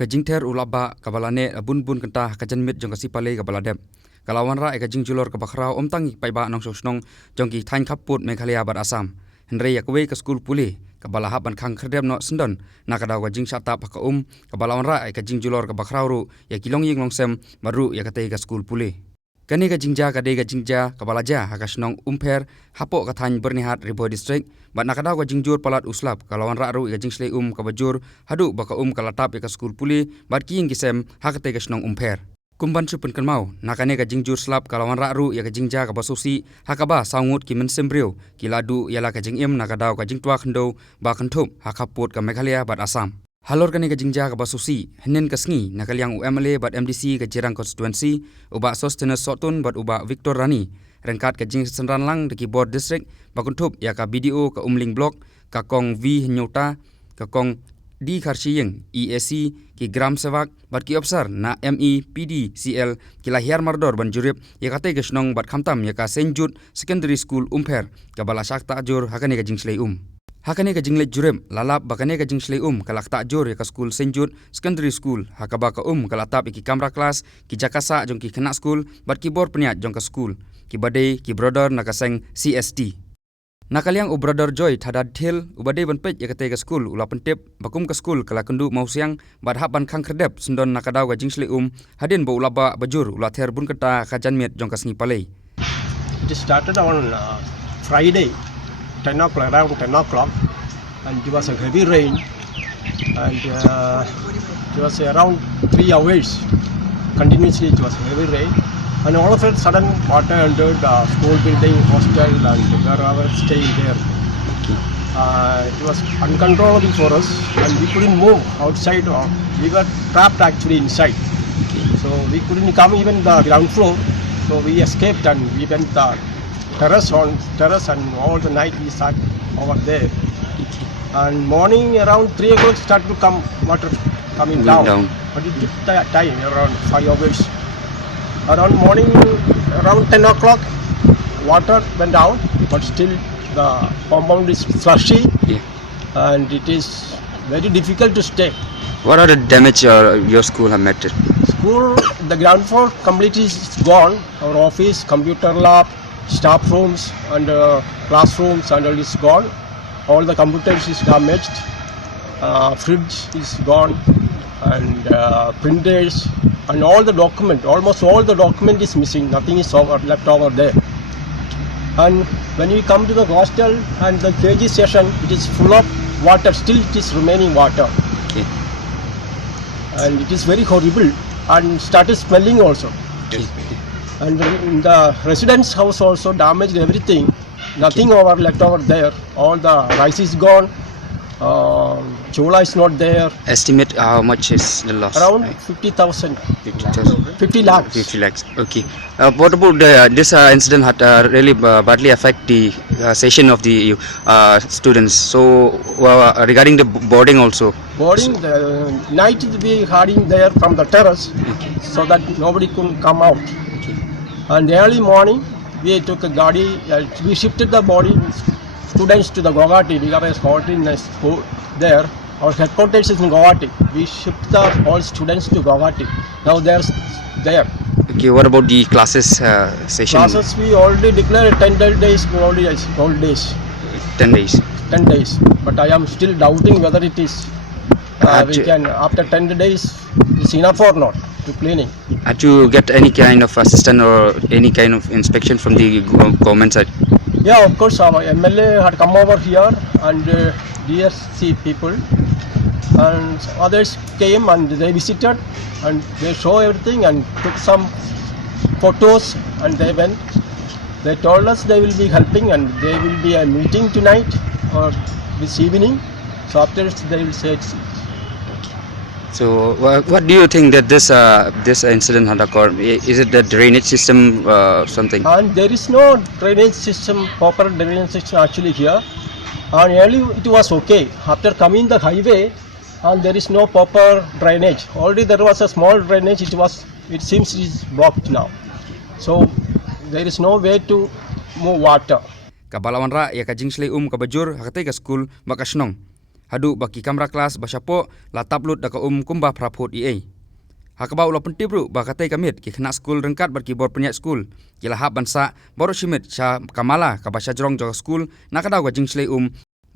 Kajingter ulaba kabalane bun kentah kajanmit jong kasipale kabaladep. Kalawan ra kajing julor kabakrau omtang paiba nong sosnong jongki thain kaput Meghalaya bat Assam. Henry yakwe ke skul puli kabalahap ban khang kherdem no sendon nakadaw kajing sata paka kabalawan ra kajing julor kabakrau ru yakilong ying longsem baru yakate ke skul puli. Kani kajingja kade kajingja kabalaja hakasnong umper hapo kathan bernihat Bhoi district bat nakadaw kajing jur Palat uslap kalawan ra ru kajing shlei kabajur hadu baka kalatap ke skul puli bat king kisem hakate kasnong umper. Kumban supun kenmau nakane kajing jur slap kalawan ra ru ya kajingja kabasusi hakaba sangut ki mensembriu kiladu yala kajing nakadaw kajing tua khendo ba khanthum hakaput ka Meghalaya bat Assam. Halor kani kajingja kabasusi henen kasngi nakaliang UMLA bat MDC ke Jirang constituency uba Sostenes Sotun bat uba Victor Rani rengkat kajing senran lang de Bhoi district bakuntup ya ka BDO ka Umling block ka kong V Nyota ka kong di Kharshiyeng EAC ki gram sevak bat ki officer na MEPD CL ki lahiar mardor ban jurip ya kate gesnong bat khamtam ya ka St Jude secondary school umper ka bala shakta jur hakane kajing shlei Hakane kajing le jurem lalap bakane kajing shlei kalak takjur ya ka school St Jude secondary school hakaba ka kalatap ki kamera kelas ki jakasa jong ki kena school bat ki bor peniat jong ka school ki badai ki brother nakaseng CST. Nakaliang brother Joy thadad thil ubadai ban pej ya kate ka school ula pentip bakum ka school kala kendu mau siang bat hap ban khang kherdep sendon nakadaw kajing shlei hadin bo ulaba bajur ula ther bun kata kajanmiet jong ka sngi palei. It started on Friday. 10 o'clock, around 10 o'clock, and it was a heavy rain, and it was around 3 hours continuously. It was heavy rain, and all of a sudden water entered the school building, hostel, and wherever staying there. It was uncontrollable for us, and we couldn't move outside. We were trapped actually inside, so we couldn't come even the ground floor. So we escaped and we went the terrace, and all the night we sat over there. And morning around 3 o'clock started to come water coming down. But it took time around 5 hours. Around morning around 10 o'clock water went down, but still the compound is slushy, and it is very difficult to stay. What are the damage your school have met? School, the ground floor completely is gone. Our office, computer lab, staff rooms and classrooms and all is gone. All the computers is damaged. Fridge is gone, and printers and all the document. Almost all the document is missing. Nothing is left over there. And when we come to the hostel and the KG session, it is full of water. Still, it is remaining water. Okay. And it is very horrible and started smelling also. Okay. And in the residence house also damaged everything. Nothing left over there. All the rice is gone. Chola is not there. Estimate how much is the loss? Around 50,000. 50 lakhs. 50 lakhs. Okay. What about this incident had really badly affect the session of the students? So regarding the boarding also. Boarding, the night we hiding there from the terrace, so that nobody could come out. And early morning, we took a gadi. We shifted the body students to the Guwahati. We have a hotel in school there. Our headquarters is in Guwahati. We shipped all students to Guwahati. Now they're there. Okay. What about the classes session? Classes we already declared 10 days. Only 10 days. 10 days. 10 days. But I am still doubting whether it is. We can after 10 days is enough or not to cleaning. Had you get any kind of assistance or any kind of inspection from the government side? Yeah, of course. Our MLA had come over here, and DSC people and others came and they visited, and they show everything and took some photos, and they went. They told us they will be helping, and there will be a meeting tonight or this evening. So after they will say. So what do you think that this incident had occurred? Is it the drainage system something? And there is no drainage system, proper drainage system actually here. And early it was okay. After coming the highway, and there is no proper drainage. Already there was a small drainage. It seems it is blocked now. So there is no way to move water. Kabalawan ra ya kajing shlei kabajur hakate ka school makasnong. hadu baki kamera kelas basyapo la tablut da ka kumba prapot EA. Hakaba ulah pentip ru ba katai kamit ki kena skul rengkat bar ki bor penyak skul. Kila hab bansa boro simit sya kamala ka basya jrong jaga skul nakadaw ka jing shlei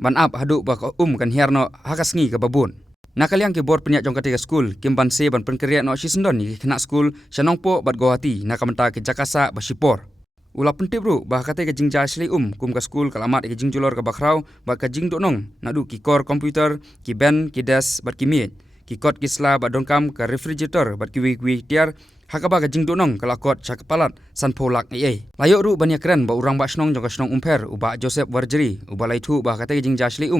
ban up hadu ba ka kan hiarno hakasngi ka babun. Nakaliang ki bor penyak jong katai ka skul kim ban se ban penkeriak no si sendon ki kena skul syanongpo bat gohati nakamenta ki jakasa basipor. Ulah pentip ru bah katai ka jing ja shlei kum ka skul kalamat ki jing julor ka bakrau ba ka jing duhnong nadu ki kor komputer ki ben ki des bat ki mit ki kot ki sla ba dongkam ka refrigerator bat ki wi tiar hakaba ka jing duhnong kala kot chak palat san polak EA. Layok ru banyak keren ba urang ba snong jong ka snong umper uba Joseph Warjeri uba lai thu ba katai ka jing ja shlei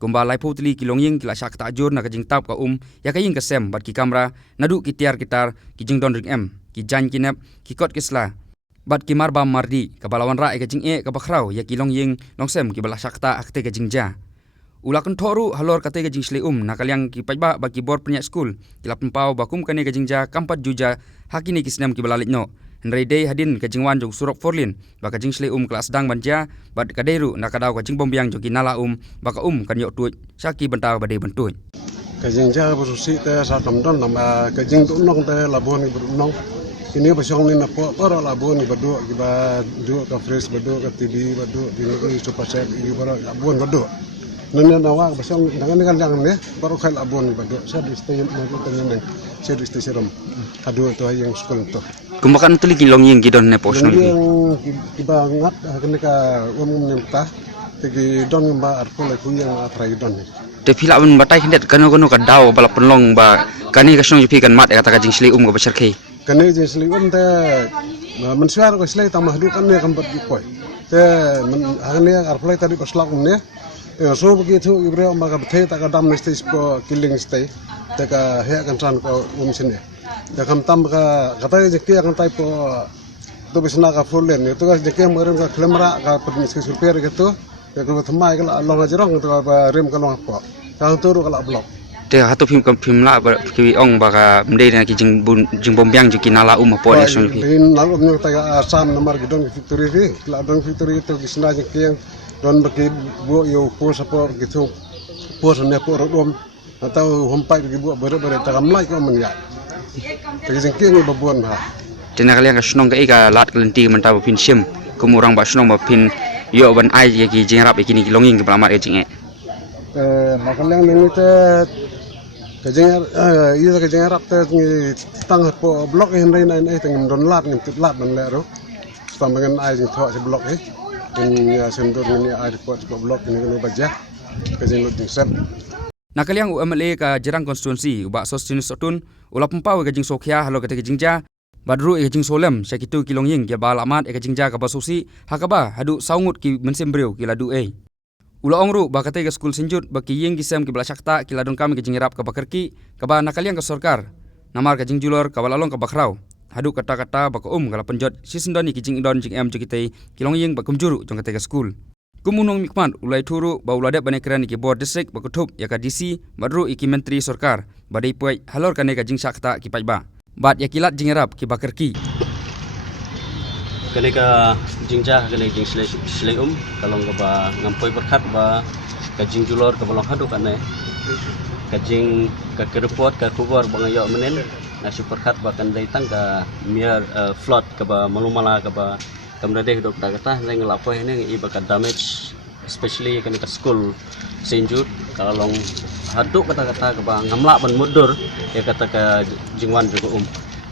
kumba lai putli ki longying kila syak tajur na ka jing tap ka ya ka ying ka sem bat ki kamera nadu ki tiar kitar ki jing don ring ki jan ki nep ki kot ki sla bat ki marba mardi ka balawan ra ka jing ka bakrau ya ki longying longsem ki bala syakta akte ka jing ja. Ulah kan thoru halor katai ka jing shlei nakaliang ki pajba ba ki bor penyak skul kila pempau bakum kane ka jing ja kampat juja hakini ki senam ki balalit no. Henry day hadin ka jing wan jong surok forlin ba ka jing shlei kelas dang banja bat ka deru nakadaw ka jing bombiang jong ki nala ba ka kan yok tuj syaki bentau ba de bentuj. Ka jing ja berusi te sa tamdon nama ka jing duhnong te labon ni duhnong. Kini basyong ni napo para labon ni badu ki ba du ka fresh badu ka TV badu di ni super set ki bara labon badu. Nanya nawa basyong dengan yang ni baru kai labon badu sa di stay mo tanyan nang sa di stay seram. Adu to yang skul to. Kumbakan tuli ki longying gidon ne posno ni. Ki ba ngat kene ka nyemta tegi don ba arpo le ku yang atrai don ni. Te pila un batai hindet kano ka daw bala penlong ba kani ka snong jupi kan mat kata ka jing shlei ka basar khai. Kani jing shlei te mensuar ko shlei tamah du kan ne kan bat koi. Te hane arpo le tadi paslak ne. So begitu ibrahim maka bethe tak dam nesti spo killing stay te ka he kan tran ko sini. Ya kam tam ka kata jeki akan type to bisna ka full len itu ka jeki merem ka klemra ka permis ke super gitu ya ko thamai ka long ajrong to ka rem ka long apa ka turu ka blok te hatu phim la ba ki ong ba ka mdei na ki jing bombyang ki nala po ne song ki in nal nyo ta ka asam nomor gidong victory ri la dong victory to bisna jeki don bagi buat yo pos apa gitu pos ne po rodom atau hompai bagi buat bare takam lai ko menya tegi jengking ni babuan ha tena kalian ka snong ka lat kelenti menta ba pin sim kumurang ba snong ba pin yo ban ai ki jingrap ikini ki longing ki pelamat jing makaliang ni te kajeng iya ka jingrap te tang po blok hen rai nai teng don lat ni tut lat ban le ro sambangan ai jing tho se blok in ya sendur ni ai report po blok ni no baja kajeng lut sep. Nakaliang UMLA ka jerang konstituensi ubak sos jenis otun ulah pempau ka jing sokhia halo ka jing ja badru ka jing solem syakitu ki longying ya balamat ka jing ja ka basusi hakaba hadu saungut ki mensembreu ki ladu ulah ongru ba katai ka skul sinjut ba ki ying ki sem ki bala syakta ki ladon kami ka jing rap ka bakerki ka ba nakaliang ka sorkar namar ka jing julor ka balalong ka bakrau hadu kata-kata ba ka kala penjot si sendoni ki jing idon jing jokitai ki longying ba kumjuru jong katai ka skul. Kumunong mikman ulai turu ba uladep bane kran ki board district ba kutup ya ka DC badru iki menteri sorkar badai puai halor kane ka jing syakta ki pajba bad ya kilat jingerap ki bakerki kane ka jingja kane jing shlei kalong ka ba ngampoi berkat ba ka jing julor ka balong hadu kane ka jing ka report ka kubor ba ngayo menen na superkat ba kan daitang ka miar flood ka ba malumala ka ba kamera deh dok kata saya ngelapor ini iba ka damage especially kan ka school senjut kalau haduk kata-kata ke bang ngamla ban mudur ya kata ka jingwan juga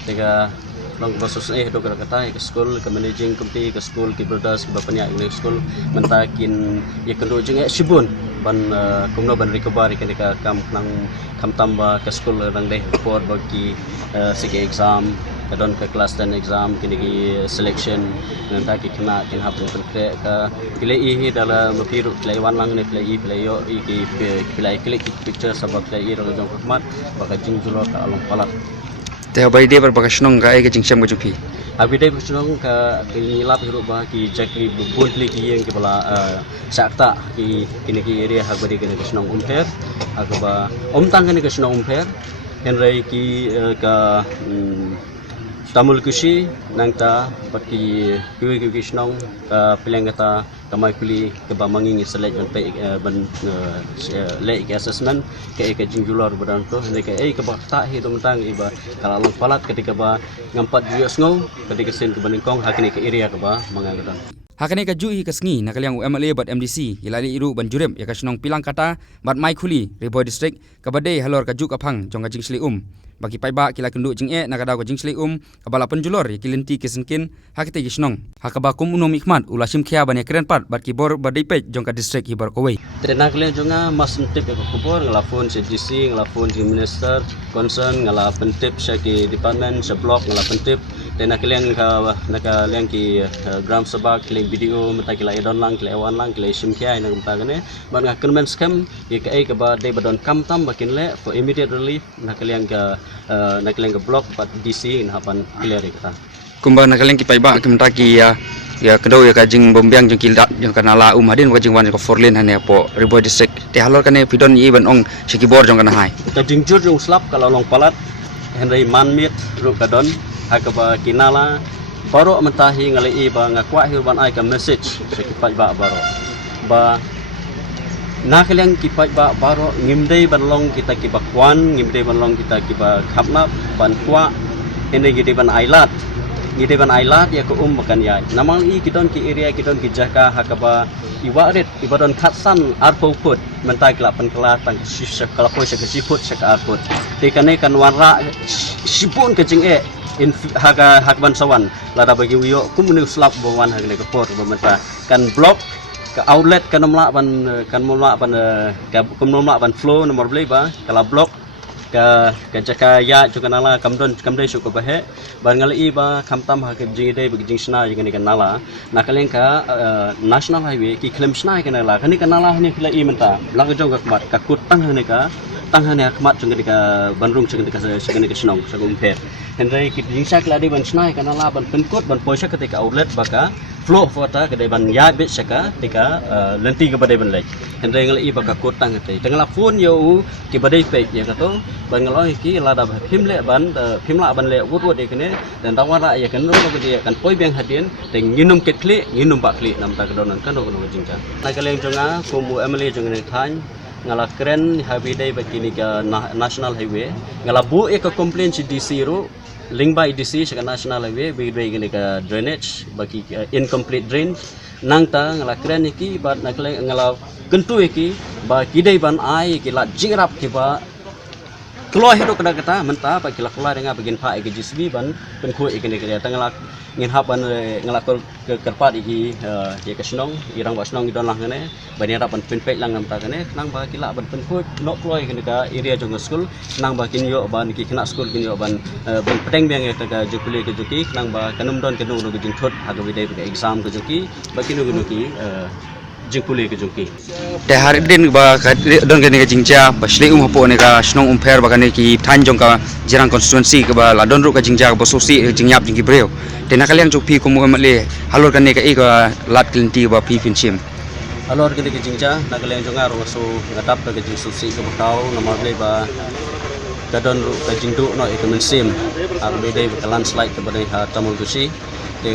tega long basus dok kata ke school ke managing committee ke school ke brothers ke bapanya ini school mentakin ya kendo jing sibun ban kumno ban recovery kan ka kam nang kam tambah ke school nang deh report bagi segi exam kadon ke kelas 10 exam kini selection nanti kena hapun konkret ke pilih dalam piru pilih wanlang ni pilih yo iki pilih klik picture sebab pilih orang jong rahmat baka jing julor ka along palat te bai de baka snong ka ai ka jing sem jupi abi de snong ka ngilap hirup ba ki jaki bubun klik yang ke bala sakta ki kini area hak badi kini snong umper akaba tang kini snong umper henry ki ka tamul kusi nang ta baki kui snong pileng kata kamai kuli ke bamangi select ban lek assessment ke jingjulor badan tu ni ke ke bakta hi tu mentang iba kalau long palat ketika ba ngampat US ngau ketika sen ke baningkong hakini ke area ke ba mangangatan Hakane ka jui ka sngi nakaliang UMLA bat MDC ilali iru ban jurem ya ka snong pilang kata bat mai khuli Bhoi district ka bade halor ka juk aphang jong ka jing shlei bagi paiba kila kendu jing nakada ko jing shlei kabala penjulor ya kilinti kisenkin hakite ki snong hakaba kum unom ikmat ulasim khia ban ya keren pat bat ki bor badai pe jong ka district hibar ko wei tenak le jonga mas tip ko kubor ngelafon CDC ngelafon di minister concern ngelafon tip sa ki department sa block ngelafon tip tenak le naka le ki gram sabak le video mata kila edon lang kila wan lang kila sim khia ina mata gane ban nga conmen scam ye ka ba de badon kam tam bakin le for immediate relief naka le ka block but DC in hapan clear kita kumba nakaliang ki paiba kimta ki ya kedau ya ka jing bombyang jong kilat jong kanala hadin ko jing wan ko forlin hane po Bhoi district te halor kane pidon yi ban ong sikibor jong kana hai ka jingjur jong slap kalau long palat henry manmit ru kadon hakaba kinala baro mentahi ngalai ba ngakwa hirban ai ka message sekipat ba baro ba nakaliang kipat ba baro ngimdei banlong kita kibakwan ngimdei banlong kita kiba khapna ban kwa ene gidi ban ailat ya ko makan ya namal I kidon ki area kidon ki jaka hakaba iwaret ibadon khatsan arpo put mentai kelapan kela tang kala ko syak siput syak arput tekane kan warra sipun kecing in hakban sawan lada bagi wiyo kumune slap bawan hagne ko por bamenta kan block ke outlet kan nomla ban flow nomor beli ba kala block ke jaka ya juga nala kamdai syukur bahe ban ngali ba kamtam ha ke jingde bagi jingsna jingani kan nala nakaleng ka national highway ki claim sna kan nala kani kan nala ni kila I menta lag jong ka mat ka kutang hane ka tang hane akmat jingani ka bandung jingani ka snong sagum pher henry ki jingsa kila di ban sna kan nala ban penkut ban poisa ketika outlet baka flow fota kedai ban ya bit saka tika lenti ke badai ban lek henry ngali baka kutang te tengala phone yo ki badai pe ya kato ban ngaloi ki lada phimla ban le wut ekene dan tawara ya kan no ke kan poi beng hadien te nginum ket kli nginum ba kli nam ta kedonan kan no jingka nakaleng jonga kumu emily jonga ne than ngala keren habidai bakini ka national highway ngala bu ek complain si DC ro link by DC sa national highway bigay gini ka drainage bagi incomplete drain nangta ngala kren iki ba ngala kentu iki ba kidai ban ai kila jingrap ki ba keluar hidup kena kata mentah apa kila keluar dengan bagian pak iki JCB ban penku iki ni kira tangala ngin haban ngala ke kerpat iki ya ke snong irang ba snong idon lang ngene ban ira ban penpek lang namta kene nang ba kila ban penku nok keluar iki ka area jong school nang ba kin yo ban ki kena school kin yo ban peteng beng ka jukuli ke juki nang ba kanum don kenu no jing thot ha ga ke exam ke juki ba kinu ki jingkuli ke juki te hari din ba don gani ka jingja ba shlei hapo ne ka snong pher ba kane ki than jong ka jirang constituency ka ba la don ru ka jingja ba sosi jingyap jingki breu te nakaliang pi ko mo amle halor kane ka lat klinti ba pi finchim alor ke jingja nakaliang jonga ro so ngatap ke jing sosi ke bakau nomor le ba kadon ru ka jingdu no mensim arbe dei ka landslide ke badai ha tamul gusi te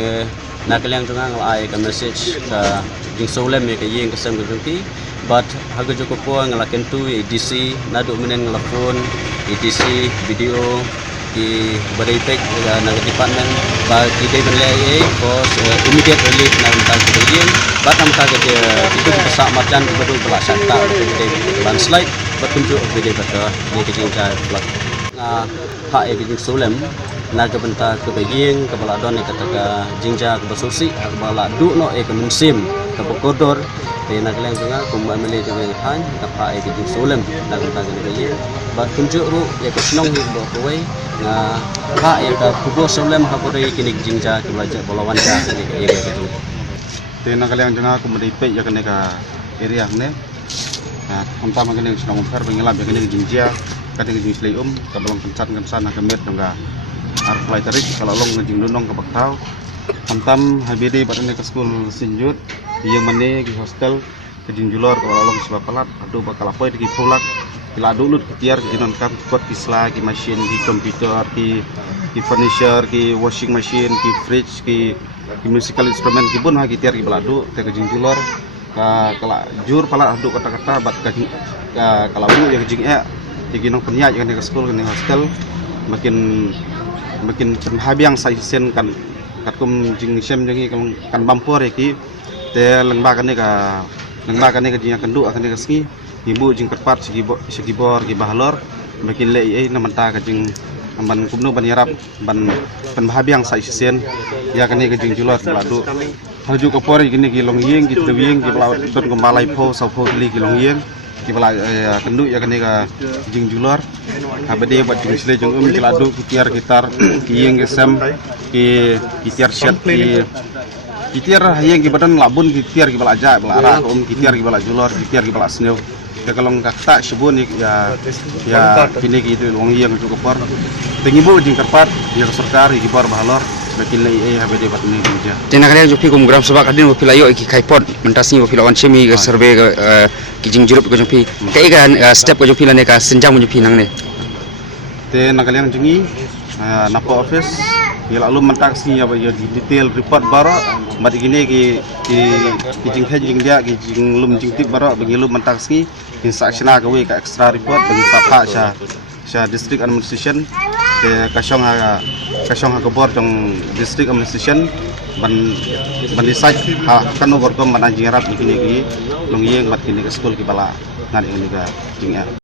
nakaliang jonga ngalai ka message ka jing solem ke yeng ke sem ke but hago joko po ngalaken tu DC nadu menen ngalapon DC video di badai pek nang department ba kita belai for immediate relief nang tan kejadian batam ta ke itu besak macan betul belaksan ta ke landslide bertunjuk video betul ni kejingka plak ha e kejing solem na ke benta ke bagian ke baladon kata ke jingja ke basosi ke balad du no ke mensim ke bokodor te nak leng tengah kumba mele jangan han kapa e kejing solem na benta ke bagian ba tunjuk ru ya ke snong hi bo koi na ha ya ke kubo solem ha pore kini jingja ke belajar bolawan ka ni ke ke te nak leng jangan kumba ipe ya kene ka area ne onta magane snong fer bengela begene jingja kadang jing shlei kabalong kencan sana kemet dongga arfly tarik kalau long ngejing duhnong ke baktau tam habide batane ke skul sinjut yang mane ke hostel ke jingjulor kalau long sebab palat adu bakal apa di Palat Kila dulu kitiar jinon kam kot kisla ki machine ki computer ki furniture ki washing machine ki fridge ki musical instrument ki bun ha kitiar ki beladu te ke jing julor ka kala jur pala adu kata-kata bat ka kala bu yang jing ki ginong penya yang ke school ke hostel makin penhabiang sai sen kan kum jing sem jangi kan bampor ki te lengba kan ka jing kandu akan ke ski ibu jing kerpat segi bor ki bahlor makin le na menta ka jing ban kumno ban yarap ban penhabiang sai sen ya kan ke jing julor beladu haju ko pori kini ki long yeng ki tewing ki belaut don ko malai pho sau pho li ki long yeng ki bela kendu ya kani ka jing julor abade bat jing shlei jong ki ladu ki tiar gitar ki yeng ki sem ki tiar shet ki tiar yeng ki badan labun ki tiar ki bela aja bela ara ki tiar ki bela julor ki tiar ki bela sneu ya kalau kata sebun ya kini ki itu long yeng cukup por tengibu jing kerpat ya serkar ki bor bahlor makin lei habede bat ni bija Tena kalian jopi kum gram sebab kadin wopi layo ki kaipot mentasi wopi lawan chemi ke survey ki jing jurup ko jopi kai kan step ko jopi lane ka senjam jopi nang ne te nakalian jengi napa office ya lalu mentak sini ya di detail report baro mat gini ki jing jing dia ki jing lum jing tip baro bagi lum mentak sini instructiona ka we ka extra report bagi papa sha district administration te kasong ha kabor jong district administration ban decide ha kanu gorkom ban anjing rap ni ki long yeng mat kini ke school ki bala ngani ni ga jing